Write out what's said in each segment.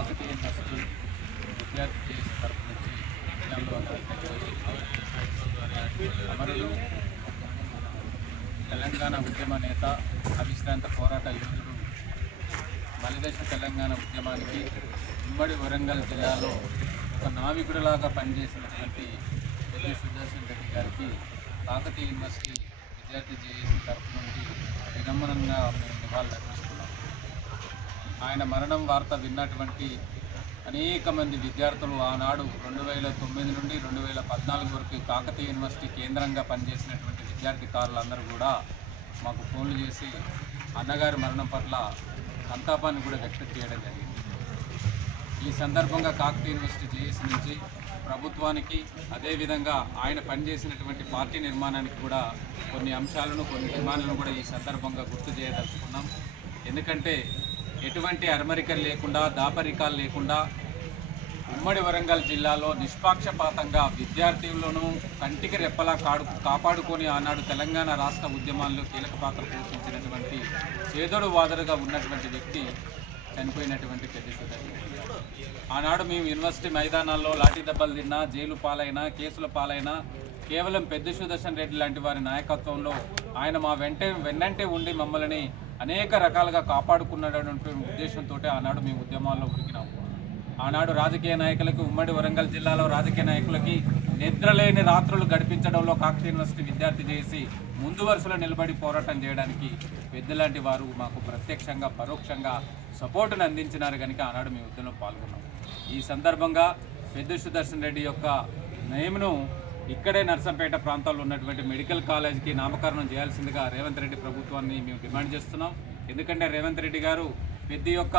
Kakatiya university విద్యార్థి చేసిన తరపు నుంచి అమరులు తెలంగాణ ఉద్యమ నేత అవిశ్రాంత పోరాట యోధుడు మలిదశ తెలంగాణ ఉద్యమానికి ఉమ్మడి వరంగల్ జిల్లాలో ఒక నావికుడిలాగా పనిచేసినటువంటి పెద్ది సుదర్శన్ రెడ్డి గారికి కాకతీయ యూనివర్సిటీ విద్యార్థి జేఏసీ తరఫు నుండి వినమ్రంగా మేము నివాళులర్పిస్తున్నాం. ఆయన మరణం వార్త విన్నటువంటి అనేక మంది విద్యార్థులు ఆనాడు 2009 నుండి 2014 వరకు కాకతీయ యూనివర్సిటీ కేంద్రంగా పనిచేసినటువంటి విద్యార్థికారులందరూ కూడా మాకు ఫోన్లు చేసి అన్నగారి మరణం పట్ల సంతాపాన్ని కూడా వ్యక్తం చేయడం జరిగింది. ఈ సందర్భంగా కాకతీయ యూనివర్సిటీ జేఏసీ నుంచి ప్రభుత్వానికి అదేవిధంగా ఆయన పనిచేసినటువంటి పార్టీ నిర్మాణానికి కూడా కొన్ని అంశాలను కొన్ని డిమాండ్లను కూడా ఈ సందర్భంగా గుర్తు చేయదలుచుకున్నాం. ఎందుకంటే ఎటువంటి అరమరికలు లేకుండా దాపరికాలు లేకుండా ఉమ్మడి వరంగల్ జిల్లాలో నిష్పాక్షపాతంగా విద్యార్థులను కంటికి రెప్పలా కాపాడుకొని ఆనాడు తెలంగాణ రాష్ట్ర ఉద్యమాల్లో కీలక పాత్ర పోషించినటువంటి చేదోడు వాదరుగా ఉన్నటువంటి వ్యక్తి చనిపోయినటువంటి పెద్ది సుదర్శన్ రెడ్డి. ఆనాడు మేము యూనివర్సిటీ మైదానాల్లో లాఠీ దెబ్బలు తిన్నా, జైలు పాలైనా, కేసుల పాలైనా కేవలం పెద్ది సుదర్శన్ రెడ్డి లాంటి వారి నాయకత్వంలో ఆయన మా వెన్నంటే ఉండి మమ్మల్ని అనేక రకాలుగా కాపాడుకున్నటువంటి ఉద్దేశంతో ఆనాడు మేము ఉద్యమాల్లో ఉరికినాం. ఆనాడు రాజకీయ నాయకులకు, ఉమ్మడి వరంగల్ జిల్లాలో రాజకీయ నాయకులకి నిద్రలేని రాత్రులు గడిపించడంలో కాకతీయ యూనివర్సిటీ విద్యార్థి చేసి ముందు వరుసలో నిలబడి పోరాటం చేయడానికి పెద్దలాంటి వారు మాకు ప్రత్యక్షంగా పరోక్షంగా సపోర్టును అందించినారు కనుక ఆనాడు మేము ఉద్యమంలో పాల్గొన్నాం. ఈ సందర్భంగా పెద్ది సుదర్శన్ రెడ్డి యొక్క నేమ్ను ఇక్కడే నర్సంపేట ప్రాంతాల్లో ఉన్నటువంటి మెడికల్ కాలేజీకి నామకరణం చేయాల్సిందిగా రేవంత్ రెడ్డి ప్రభుత్వాన్ని మేము డిమాండ్ చేస్తున్నాం. ఎందుకంటే రేవంత్ రెడ్డి గారు పెద్ది యొక్క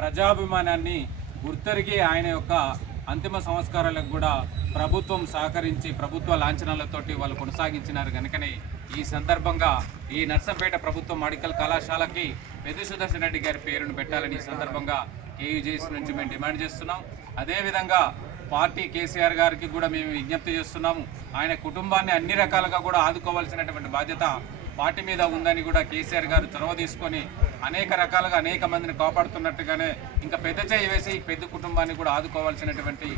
ప్రజాభిమానాన్ని గుర్తెరిగి ఆయన యొక్క అంతిమ సంస్కారాలకు కూడా ప్రభుత్వం సహకరించి ప్రభుత్వ లాంఛనాలతోటి వాళ్ళు కొనసాగించినారు కనుకనే ఈ సందర్భంగా ఈ నర్సంపేట ప్రభుత్వ మెడికల్ కళాశాలకి పెద్ది సుదర్శన్ రెడ్డి గారి పేరును పెట్టాలని ఈ సందర్భంగా కేయూజేసీ నుంచి మేము డిమాండ్ చేస్తున్నాం. అదేవిధంగా పార్టీ కేసీఆర్ గారికి కూడా మేము విజ్ఞప్తి చేస్తున్నాము. ఆయన కుటుంబాన్ని అన్ని రకాలుగా కూడా ఆదుకోవాల్సినటువంటి బాధ్యత పార్టీ మీద ఉందని కూడా కేసీఆర్ గారు చొరవ తీసుకొని అనేక రకాలుగా అనేక మందిని కాపాడుతున్నట్టుగానే ఇంకా పెద్ద చేయి వేసి పెద్ద కుటుంబాన్ని కూడా ఆదుకోవాల్సినటువంటి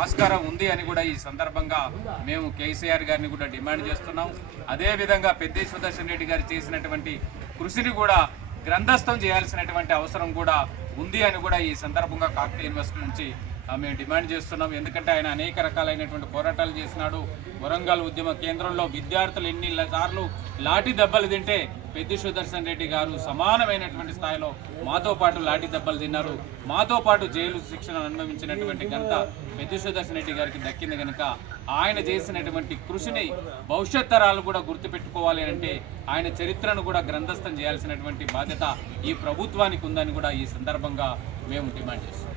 ఆస్కారం ఉంది అని కూడా ఈ సందర్భంగా మేము కేసీఆర్ గారిని కూడా డిమాండ్ చేస్తున్నాం. అదేవిధంగా పెద్ది సుదర్శన్ రెడ్డి గారు చేసినటువంటి కృషిని కూడా గ్రంథస్థం చేయాల్సినటువంటి అవసరం కూడా ఉంది అని కూడా ఈ సందర్భంగా కాకతీయ యూనివర్సిటీ నుంచి మేము డిమాండ్ చేస్తున్నాం. ఎందుకంటే ఆయన అనేక రకాలైనటువంటి పోరాటాలు చేసినాడు. వరంగల్ ఉద్యమ కేంద్రంలో విద్యార్థులు ఎన్ని సార్లు లాఠీ దెబ్బలు తింటే పెద్ది సుదర్శన్ రెడ్డి గారు సమానమైనటువంటి స్థాయిలో మాతో పాటు లాఠీ దెబ్బలు తిన్నారు. మాతో పాటు జైలు శిక్షణ అనుభవించినటువంటి ఘనత పెద్ది సుదర్శన్ రెడ్డి గారికి దక్కింది కనుక ఆయన చేసినటువంటి కృషిని భవిష్యత్ తరాలు కూడా గుర్తుపెట్టుకోవాలి అంటే ఆయన చరిత్రను కూడా గ్రంథస్థం చేయాల్సినటువంటి బాధ్యత ఈ ప్రభుత్వానికి ఉందని కూడా ఈ సందర్భంగా మేము డిమాండ్ చేస్తున్నాం.